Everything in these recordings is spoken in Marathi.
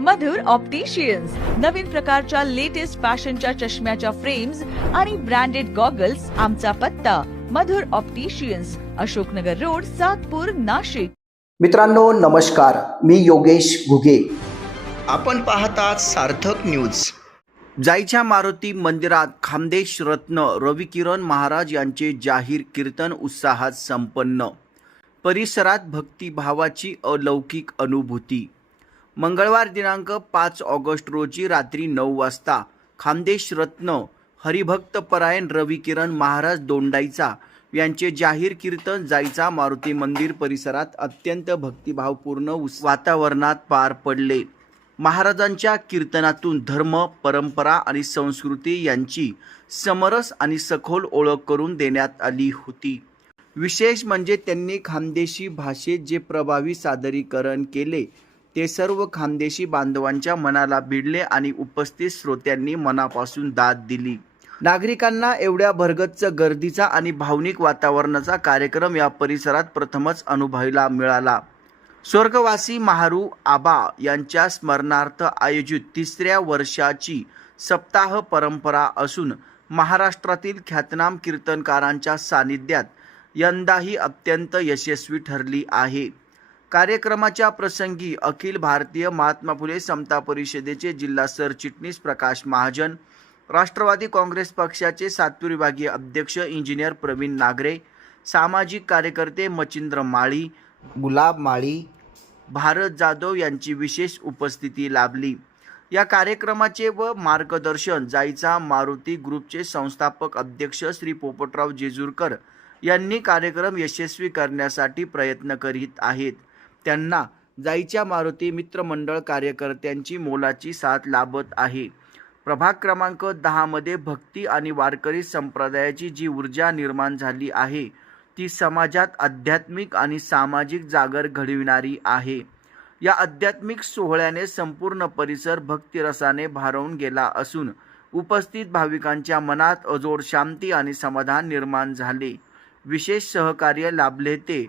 मधुर ऑप्टिशियन्स नवीन प्रकारच्या लेटेस्ट फॅशनच्या चष्म्याच्या फ्रेम्स आणि ब्रँडेड गॉगल्स आमचा पत्ता. Madhur opticians Ashoknagar road Satpur Nashik. मित्रांनो नमस्कार. मी योगेश घुगे. आपण पाहतात सार्थक न्यूज जायच्या मारुती मंदिरात खामदेश रत्न रविकिरण महाराज यांचे जाहीर कीर्तन उत्साहात संपन्न. परिसरात भक्तिभावाची अलौकिक अनुभूती. मंगळवार दिनांक पाच ऑगस्ट रोजी रात्री नऊ वाजता खानदेश रत्न हरिभक्तपरायण रविकिरण महाराज दोंडाईचा यांचे जाहीर कीर्तन जायचा मारुती मंदिर परिसरात अत्यंत भक्तिभावपूर्ण वातावरणात पार पडले. महाराजांच्या कीर्तनातून धर्म परंपरा आणि संस्कृती यांची समरस आणि सखोल ओळख करून देण्यात आली होती. विशेष म्हणजे त्यांनी खानदेशी भाषेत जे प्रभावी सादरीकरण केले ते सर्व खानदेशी बांधवांच्या मनाला भिडले आणि उपस्थित श्रोत्यांनी मनापासून दाद दिली. नागरिकांना एवढ्या भरगच्च गर्दीचा आणि भावनिक वातावरणाचा कार्यक्रम या परिसरात प्रथमच अनुभवायला मिळाला. स्वर्गवासी महारू आबा यांच्या स्मरणार्थ आयोजित तिसऱ्या वर्षाची सप्ताह परंपरा असून महाराष्ट्रातील ख्यातनाम कीर्तनकारांच्या सानिध्यात यंदाही अत्यंत यशस्वी ठरली आहे. कार्यक्रमाच्या प्रसंगी अखिल भारतीय महात्मा फुले समता परिषदेचे जिल्हा सरचिटणीस प्रकाश महाजन राष्ट्रवादी काँग्रेस पक्षाचे सातपूर विभागीय अध्यक्ष इंजिनियर प्रवीण नागरे सामाजिक कार्यकर्ते मचिंद्र माळी गुलाब माळी भारत जाधव यांची विशेष उपस्थिती लाभली. या कार्यक्रमाचे व मार्गदर्शन जायचा मारुती ग्रुपचे संस्थापक अध्यक्ष श्री पोपटराव जेजूरकर यांनी कार्यक्रम यशस्वी करण्यासाठी प्रयत्न करीत आहेत. त्यांना जायच्या मारुती मित्रमंडळ कार्यकर्त्यांची मोलाची साथ लाभत आहे. प्रभाग क्रमांक दहामध्ये भक्ती आणि वारकरी संप्रदायाची जी ऊर्जा निर्माण झाली आहे ती समाजात आध्यात्मिक आणि सामाजिक जागर घडविणारी आहे. या आध्यात्मिक सोहळ्याने संपूर्ण परिसर भक्तिरसाने भारावून गेला असून उपस्थित भाविकांच्या मनात अजोड शांती आणि समाधान निर्माण झाले. विशेष सहकार्य लाभले ते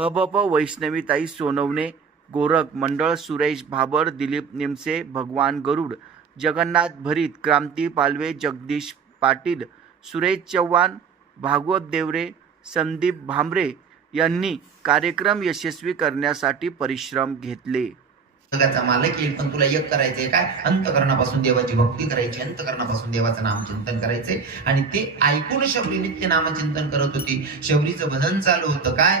हबप वैष्णवीताई सोनवणे गोरख मंडळ सुरेश भाबर दिलीप निमसे भगवान गरुड जगन्नाथ भरीत क्रांती पालवे जगदीश पाटील सुरेश चव्हाण भागवत देवरे संदीप भांबरे यांनी कार्यक्रम यशस्वी करण्यासाठी परिश्रम घेतले. जगाचा मालक येईल पण तुला एक करायचंय काय? अंतकरणापासून देवाची भक्ती करायची अंतकरणापासून देवाचं नामचिंतन करायचंय. आणि ते ऐकून शबरी नित्य नामचिंतन करत होती. शबरीचं भजन चालू होतं काय?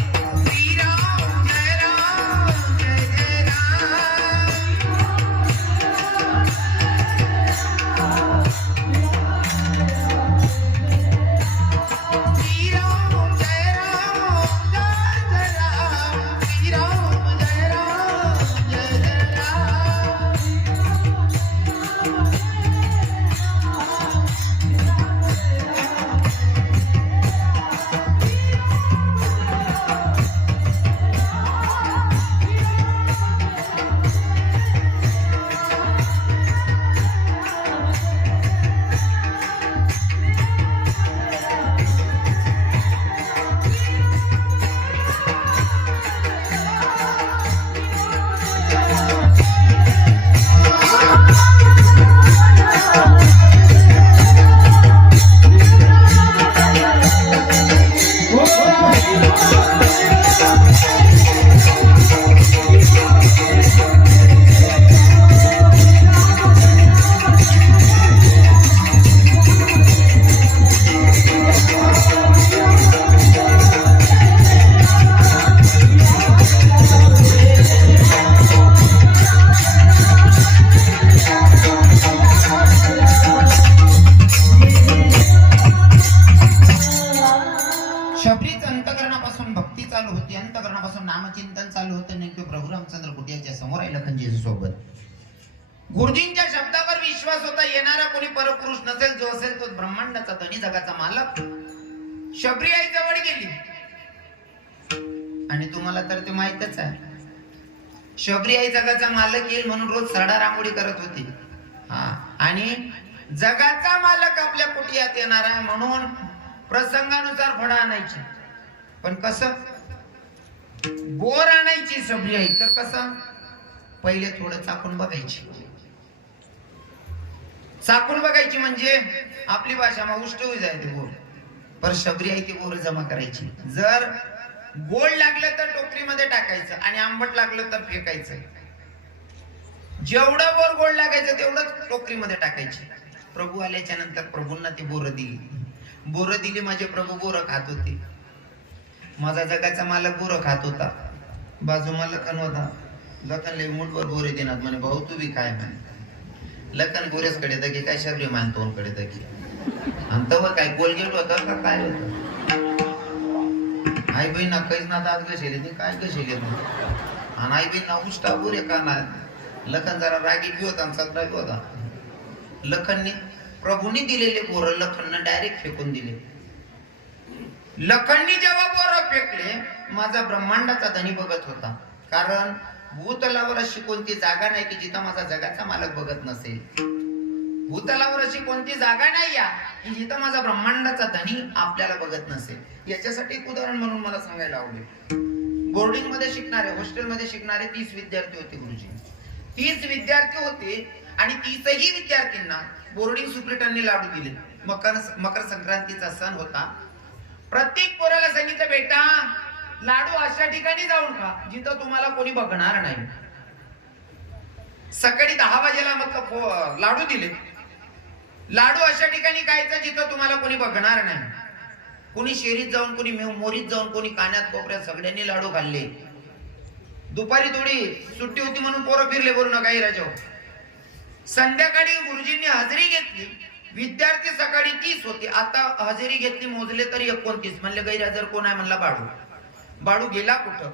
अंतकरणापासून नामचिंतन चालू होतं. नेमके प्रभू रामचंद्र कुटियाच्या समोर आहे लखनजी सोबत गुरुजींच्या शब्दावर विश्वास होता येणारा कोणी परपुरुष नसेल जो असेल तो ब्रह्मांडाचा धनी जगाचा मालक. शबरी आई जवळ गेली. आणि तुम्हाला तर ते माहितच आहे. शबरी आई जगाचा मालक येईल म्हणून रोज सरडा रांगोळी करत होती. हा. आणि जगाचा मालक आपल्या कुटियात येणार आहे? म्हणून प्रसंगानुसार फळं आणायची. पण कसं? बोर आणायची सबरी आई तर कसं? पहिले थोडं चाकून बघायची. चाकून बघायची म्हणजे आपली भाषा मग उष्ट होई जाय ते बोर पर शबरी आहे ती बोर जमा करायची. जर गोड लागलं तर टोकरीमध्ये टाकायचं आणि आंबट लागलं तर फेकायचं. जेवढं बोर गोड लागायचं तेवढंच टोकरीमध्ये टाकायची. प्रभू आल्याच्यानंतर प्रभूंना ती बोरं दिली. बोरं दिली माझे प्रभू बोरं खात होते. माझा जगाचा मालक बोरं खात होता. बाजू मालकन होता. लखनले मुठभर बोरे देणार. म्हणे भाऊ तू बी काय? म्हणे. लखन गोरेस कडे दगे काय शबरी मानतो कडे दगे. आणि तेव्हा काय कोलगेट होता का काय होत? आई बहीण काहीच ना दात कशेले ते काय कशेले आणि आई बहीण उष्टा बोरे का ना? लखन जरा रागी बी होता आणि सगळा बी होता. लखनने प्रभूने दिलेले पोरं लखननं डायरेक्ट फेकून दिले. लखननी जेव्हा बोर फेकले माझा ब्रह्मांडाचा धनी बघत होता. कारण भूतलावर अशी कोणती जागा नाही की जिथं माझा जगाचा मालक बघत नसेल. भूतलावर अशी कोणती जागा नाही या की जिथं माझा ब्रह्मांडाचा धनी आपल्याला बघत नसेल. याच्यासाठी एक उदाहरण म्हणून मला सांगायला आवडेल. बोर्डिंगमध्ये शिकणारे हॉस्टेल मध्ये शिकणारे तीस विद्यार्थी होते गुरुजी. तीस विद्यार्थी होते आणि तीसही विद्यार्थ्यांना बोर्डिंग सुप्रिटांनी लाडू दिले. मकर मकर संक्रांतीचा सण होता. प्रत्येक पोराला सांगितलं बेटा लाडू अशा ठिकाणी जाऊन खा जिथं तुम्हाला कोणी बघणार नाही. सकाळी दहा वाजेला मतलब लाडू दिले. लाडू अशा ठिकाणी खायचा जिथं तुम्हाला कोणी बघणार नाही. कोणी शेरीत जाऊन कोणी मोरीत जाऊन कोणी कान्यात कोपऱ्यात सगळ्यांनी लाडू खाल्ले. दुपारी थोडी सुट्टी होती म्हणून पोरं फिरले बोलू नका राजाओ. संध्याकाळी गुरुजींनी हजेरी घेतली. विद्यार्थी सकाळी तीस होते. आता हजेरी घेतली मोजले तरी एकोणतीस. म्हणले गैरहजर कोण आहे? म्हणला बाडू बाडू गेला कुठं?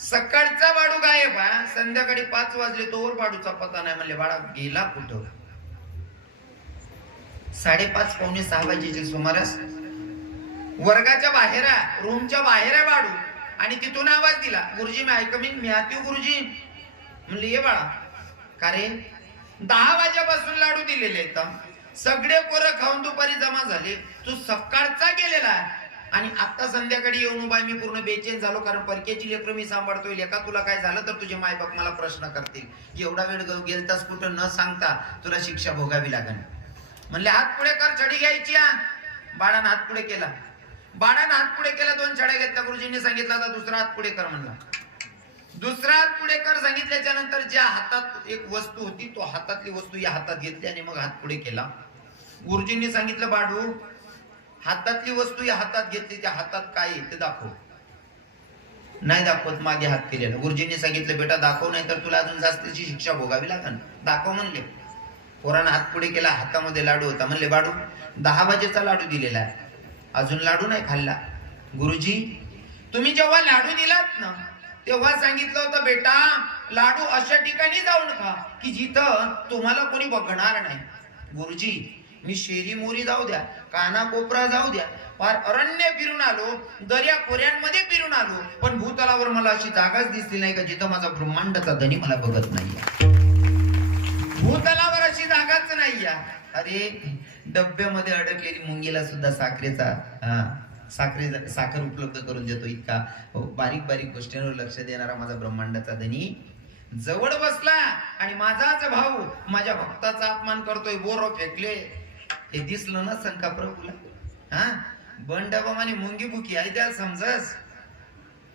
सकाळचा बाडू गायब आहे संध्याकाळी पाच वाजले तोवर बाडूचा पत्ता नाही. म्हणले बाळा गेला कुठं? साडेपाच पावणे सहा वाजेचे सुमारास. वर्गाच्या बाहेर आहे रूमच्या बाहेर आहे बाडू आणि तिथून आवाज दिला गुरुजी मी ऐक मी म्यात्यू गुरुजी. म्हणले ये बाळा. का रे? दहा वाजेपासून लाडू दिलेले आहेत. सगळे पोरं खाऊन दुपारी जमा झाले. तू सकाळचा गेलेला आहे. आणि आता संध्याकाळी येऊन उभा मी पूर्ण बेचैन झालो कारण परकेची लेकर मी सांभाळतोय. लेखा तुला काय झालं तर तुझे मायबाप मला प्रश्न करतील. एवढा वेळ ग- गेलतास कुठं न सांगता तुला शिक्षा भोगावी लागेल. म्हणले हात पुढे कर छडी घ्यायची बाळानं हात पुढे केला. बाळानं हात पुढे केला दोन छड्या घेतल्या. गुरुजींनी सांगितलं आता दुसरा हात पुढे कर म्हणला. दुसरा हात पुढे कर सांगितल्याच्या नंतर ज्या हातात एक वस्तू होती तो हातातली वस्तू या हातात घेतली आणि मग हात पुढे केला. गुरुजींनी सांगितलं बाडू हातातली वस्तू या हातात घेतली त्या हातात काय ते दाखव. नाही दाखवत मागे हात केलेला. गुरुजींनी सांगितलं बेटा दाखव नाही तर तुला अजून जास्तीची शिक्षा भोगावी लागेल दाखव म्हणले. पोरानं हात पुढे केला हातामध्ये लाडू होता. म्हणले बाडू दहा वाजेचा लाडू दिलेला आहे. अजून लाडू नाही खाल्ला. गुरुजी तुम्ही जेव्हा लाडू दिलात ना तेव्हा सांगितलं होतं बेटा लाडू अशा ठिकाणी जाऊन खा की जिथं तुम्हाला कोणी बघणार नाही. गुरुजी मी शेरी मोरी जाऊ द्या काना कोपरा जाऊ द्या फार अरण्य फिरून आलो दर्या खोऱ्यांमध्ये फिरून आलो पण भूतलावर मला अशी जागाच दिसली नाही का जिथं माझा ब्रह्मांडाचा धनी मला बघत नाही भूतलावर अशी जागाच नाही या अरे डब्यामध्ये अडकलेली मुंगीला सुद्धा साखरेचा हा, साखरे साखर उपलब्ध करून देतो इतका. हो, बारीक बारीक गोष्टींवर लक्ष देणारा माझा ब्रह्मांडाचा धनी. जवळ बसला आणि माझाच भाऊ माझ्या भक्ताचा अपमान करतोय बोर फेकले. हे दिसलं ना संका प्रभूला हा? बंडबामाने मुंगी बुकी आई त्याला समजस?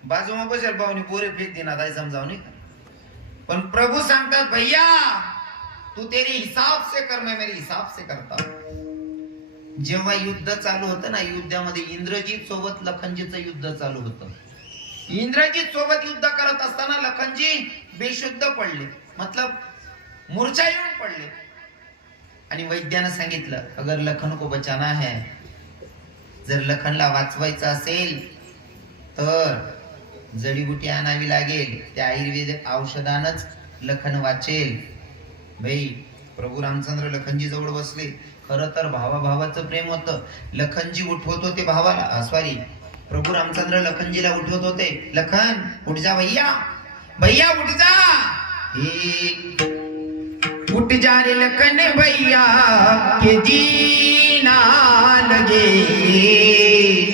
बाजूमा बसेल भाऊनी बोरे फेक देणार आई समजाव नाही पण प्रभू सांगतात भैया तू तेरे हिसाब से कर मैं मेरे हिसाब से करता हूं." जेव्हा युद्ध चालू होतं ना युद्धामध्ये इंद्रजीत सोबत लखनजीचं युद्ध चालू होतं. इंद्रजीत सोबत युद्ध करत असताना लखनजी बेशुद्ध पडले. मतलब मूर्छा येऊन पडले. आणि वैद्यानं सांगितलं अगर लखन को बचाना है जर लखनला वाचवायचं असेल तर जडीबुटी आणावी लागेल. त्या आयुर्वेद औषधानच लखन वाचेल. भाई प्रभू रामचंद्र लखनजी जवळ बसले. खर तर भावा भावाचं प्रेम होतं. लखनजी उठवत होते भावाला. सॉरी प्रभू रामचंद्र लखनजीला उठवत होते. लखन उठ जा भैया. भैया उठ जा. हे उठ जा रे लखन भैया के जीना लगे.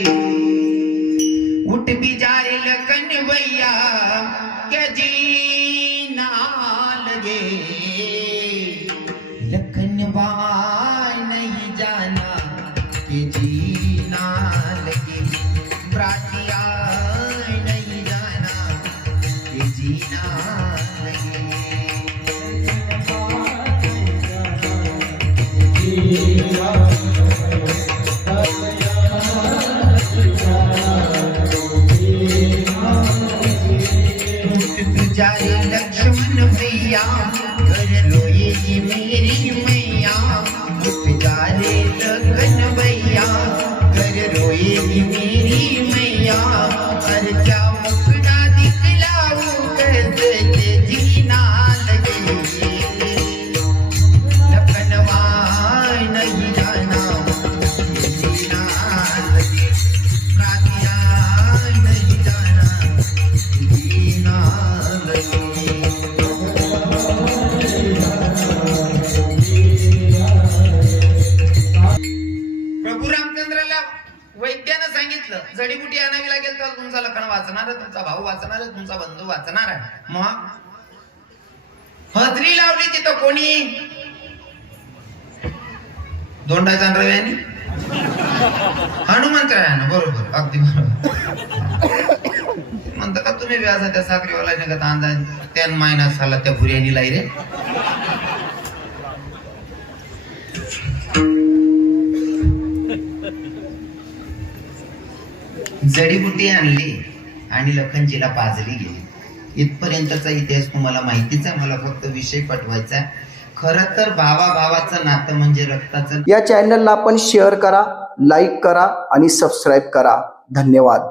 लक्ष्मण भैया कर रोए जी मेरी कर मग? हजरी लावली तिथं कोणी? दोंडा चांद्रव्यानी हनुमंतरायानं बरोबर अगदी बरोबर. म्हणता का तुम्ही व्याजा त्या साखरीवाला निघत अंदाज त्यान मायनास झाला त्या भुऱ्यानी लाई रे. जडीबुटी आणली आणि लखनजीला पाजली गेली. इथपर्यंतचा इतिहास तुम्हाला माहितीच आहे. मला फक्त विषय पटवायचा आहे. खरं तर भावा भावाचं नातं म्हणजे रक्ताचं. या चॅनलला आपण शेअर करा लाईक करा आणि सबस्क्राईब करा. धन्यवाद.